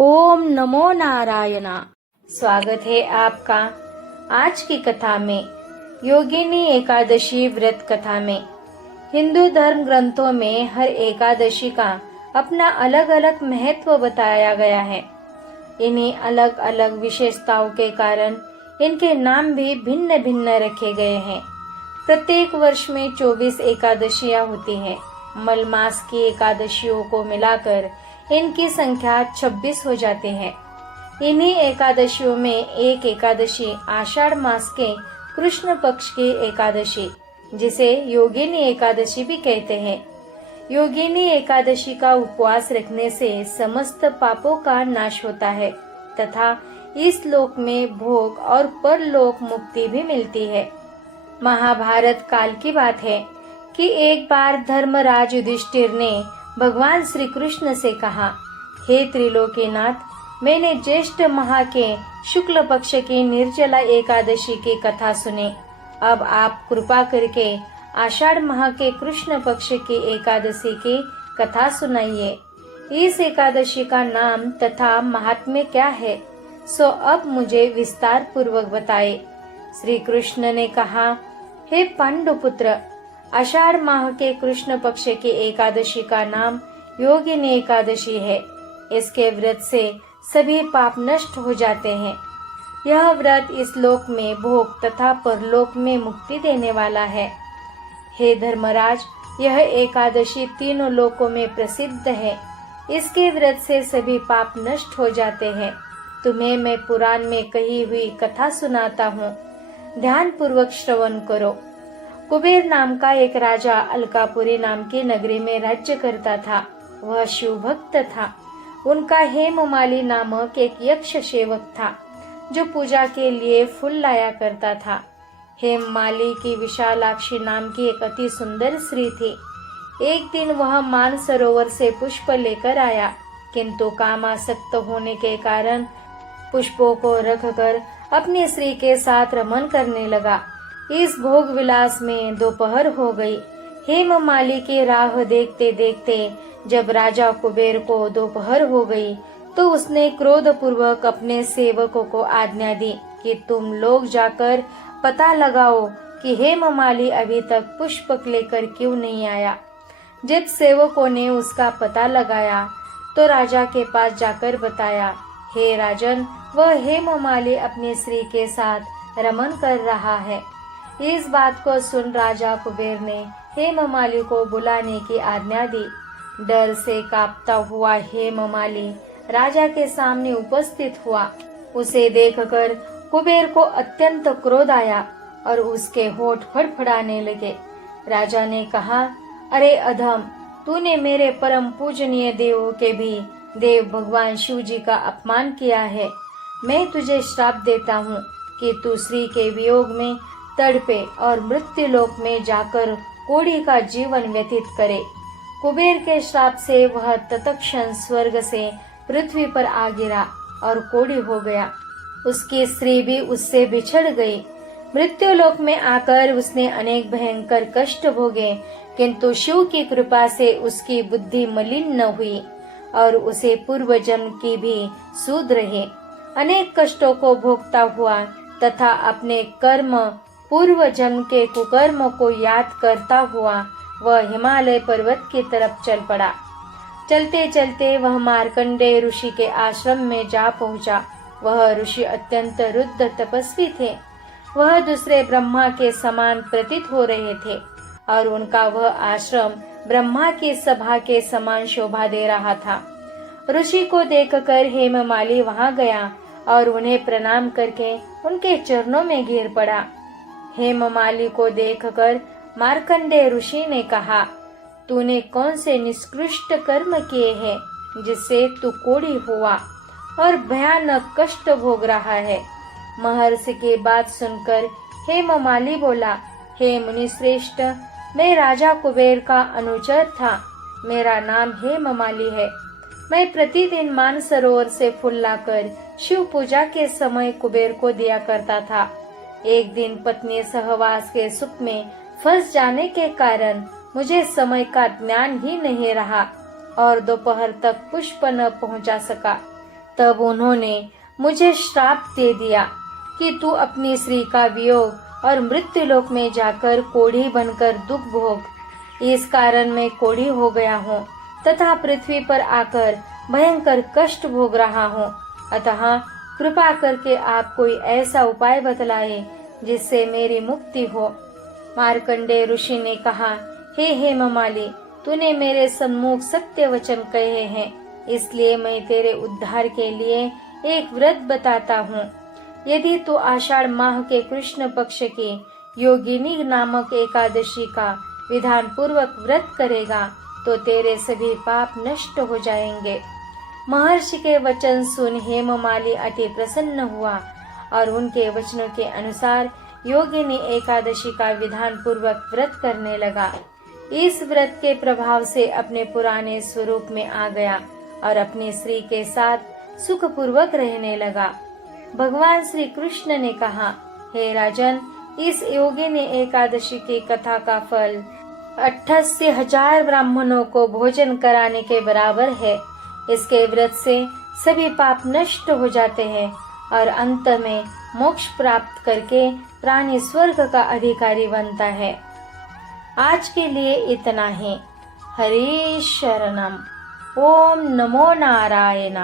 ओम नमो नारायणा। स्वागत है आपका आज की कथा में, योगिनी एकादशी व्रत कथा में। हिंदू धर्म ग्रंथों में हर एकादशी का अपना अलग अलग महत्व बताया गया है। इन्हीं अलग अलग विशेषताओं के कारण इनके नाम भी भिन्न भिन्न रखे गए हैं। प्रत्येक वर्ष में 24 एकादशियां होती हैं। मल मास की एकादशियों को मिलाकर इनकी संख्या 26 हो जाती है। इन्हीं एकादशियों में एक एकादशी आषाढ़ मास के कृष्ण पक्ष की एकादशी, जिसे योगिनी एकादशी भी कहते हैं। योगिनी एकादशी का उपवास रखने से समस्त पापों का नाश होता है तथा इस लोक में भोग और परलोक मुक्ति भी मिलती है। महाभारत काल की बात है कि एक बार धर्मराज युधिष्ठिर ने भगवान श्री कृष्ण से कहा, हे त्रिलोकीनाथ, मैंने ज्येष्ठ माह के शुक्ल पक्ष की निर्जला एकादशी की कथा सुनी। अब आप कृपा करके आषाढ़ माह के कृष्ण पक्ष की एकादशी की कथा सुनाइए। इस एकादशी का नाम तथा महात्म्य क्या है, सो अब मुझे विस्तार पूर्वक बताए। श्री कृष्ण ने कहा, हे पांडुपुत्र, आषाढ़ माह के कृष्ण पक्ष की एकादशी का नाम योगिनी एकादशी है। इसके व्रत से सभी पाप नष्ट हो जाते हैं। यह व्रत इस लोक में भोग तथा परलोक में मुक्ति देने वाला है। हे धर्मराज, यह एकादशी तीनों लोकों में प्रसिद्ध है। इसके व्रत से सभी पाप नष्ट हो जाते हैं। तुम्हें मैं पुराण में कही हुई कथा सुनाता हूँ, ध्यान पूर्वक श्रवण करो। कुबेर नाम का एक राजा अलकापुरी नाम की नगरी में राज्य करता था। वह शिव भक्त था। उनका हेममाली नामक एक यक्ष सेवक था, जो पूजा के लिए फूल लाया करता था। हेममाली की विशालाक्षी नाम की एक अति सुंदर स्त्री थी। एक दिन वह मानसरोवर से पुष्प लेकर आया, किंतु कामासक्त होने के कारण पुष्पों को रखकर अपनी स्त्री के साथ रमन करने लगा। इस भोग विलास में दोपहर हो गई। हेममाली की राह देखते देखते जब राजा कुबेर को दोपहर हो गई, तो उसने क्रोध पूर्वक अपने सेवकों को आज्ञा दी कि तुम लोग जाकर पता लगाओ कि हेममाली अभी तक पुष्प लेकर क्यों नहीं आया। जब सेवकों ने उसका पता लगाया तो राजा के पास जाकर बताया, हे राजन, वह हेममाली अपनी स्त्री के साथ रमन कर रहा है। इस बात को सुन राजा कुबेर ने हेममाली को बुलाने की आज्ञा दी। डर से कांपता हुआ हेममाली राजा के सामने उपस्थित हुआ। उसे देखकर कुबेर को अत्यंत क्रोध आया और उसके होठ फड़फड़ाने लगे। राजा ने कहा, अरे अधम, तूने मेरे परम पूजनीय देवों के भी देव भगवान शिव जी का अपमान किया है। मैं तुझे श्राप देता हूँ कि तू श्री के वियोग में तड़पे और मृत्यु लोक में जाकर कोढ़ी का जीवन व्यतीत करे। कुबेर के श्राप से वह तत्क्षण स्वर्ग से पृथ्वी पर आ गिरा और कोढ़ी हो गया। उसकी स्त्री भी उससे बिछड़ गई। मृत्यु लोक में आकर उसने अनेक भयंकर कष्ट भोगे, किंतु शिव की कृपा से उसकी बुद्धि मलिन न हुई और उसे पूर्व जन्म की भी सूद रही। अनेक कष्टों को भोगता हुआ तथा अपने कर्म पूर्व जन्म के कुकर्म को याद करता हुआ वह हिमालय पर्वत की तरफ चल पड़ा। चलते चलते वह मार्कंडेय ऋषि के आश्रम में जा पहुंचा। वह ऋषि अत्यंत रुद्र तपस्वी थे। वह दूसरे ब्रह्मा के समान प्रतीत हो रहे थे और उनका वह आश्रम ब्रह्मा की सभा के समान शोभा दे रहा था। ऋषि को देखकर हेममाली वहां गया और उन्हें प्रणाम करके उनके चरणों में गिर पड़ा। हेममाली को देखकर मार्कंडेय ऋषि ने कहा, तूने कौन से निष्कृष्ट कर्म किए हैं जिससे तू कोढ़ी हुआ और भयानक कष्ट भोग रहा है। महर्षि की बात सुनकर हेममाली बोला, हे मुनिश्रेष्ठ, मैं राजा कुबेर का अनुचर था। मेरा नाम हेममाली है। मैं प्रतिदिन मानसरोवर से फूल लाकर शिव पूजा के समय कुबेर को दिया करता था। एक दिन पत्नी सहवास के सुख में फंस जाने के कारण मुझे समय का ज्ञान ही नहीं रहा और दोपहर तक पुष्प न पहुंचा सका। तब उन्होंने मुझे श्राप दे दिया कि तू अपनी स्त्री का वियोग और मृत्यु लोक में जाकर कोढ़ी बनकर दुख भोग। इस कारण मैं कोढ़ी हो गया हूँ तथा पृथ्वी पर आकर भयंकर कष्ट भोग रहा हूँ। अतः कृपा करके आप कोई ऐसा उपाय बतलाए जिससे मेरी मुक्ति हो। मार्कंडेय ऋषि ने कहा, हे हेममाली, तूने मेरे सम्मुख सत्य वचन कहे हैं, इसलिए मैं तेरे उद्धार के लिए एक व्रत बताता हूँ। यदि तू आषाढ़ माह के कृष्ण पक्ष की योगिनी नामक एकादशी का विधान पूर्वक व्रत करेगा तो तेरे सभी पाप नष्ट हो जाएंगे। महर्षि के वचन सुन हेममाली अति प्रसन्न हुआ और उनके वचनों के अनुसार योगिनी एकादशी का विधान पूर्वक व्रत करने लगा। इस व्रत के प्रभाव से अपने पुराने स्वरूप में आ गया और अपनी स्त्री के साथ सुखपूर्वक रहने लगा। भगवान श्री कृष्ण ने कहा, हे राजन, इस योगिनी एकादशी की कथा का फल 88,000 ब्राह्मणों को भोजन कराने के बराबर है। इसके व्रत से सभी पाप नष्ट हो जाते हैं और अंत में मोक्ष प्राप्त करके प्राणी स्वर्ग का अधिकारी बनता है। आज के लिए इतना ही। हरि शरणम। ओम नमो नारायण।